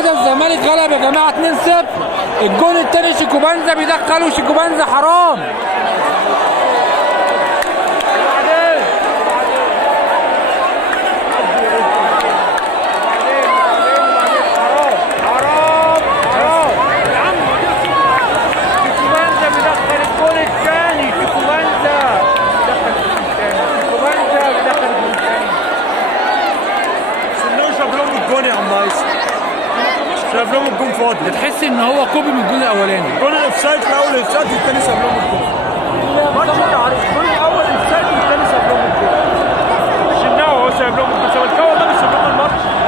كده الزمالك غلب يا جماعه 2-0. الجون الثاني شيكوبانزا بيدخله، شيكوبانزا حرام. شاف لهم الجون فاضي. تحس ان هو كوبي من الجون الاولاني. الجون الاوفسايد في الاول الاوفسايد والثاني ساب لهم الجون. الماتش انت عارف الجون الاول اوفسايد والثاني ساب لهم الجون. مش انه هو ساب لهم الجون، ساب الكوره ده مش ساب لهم الماتش.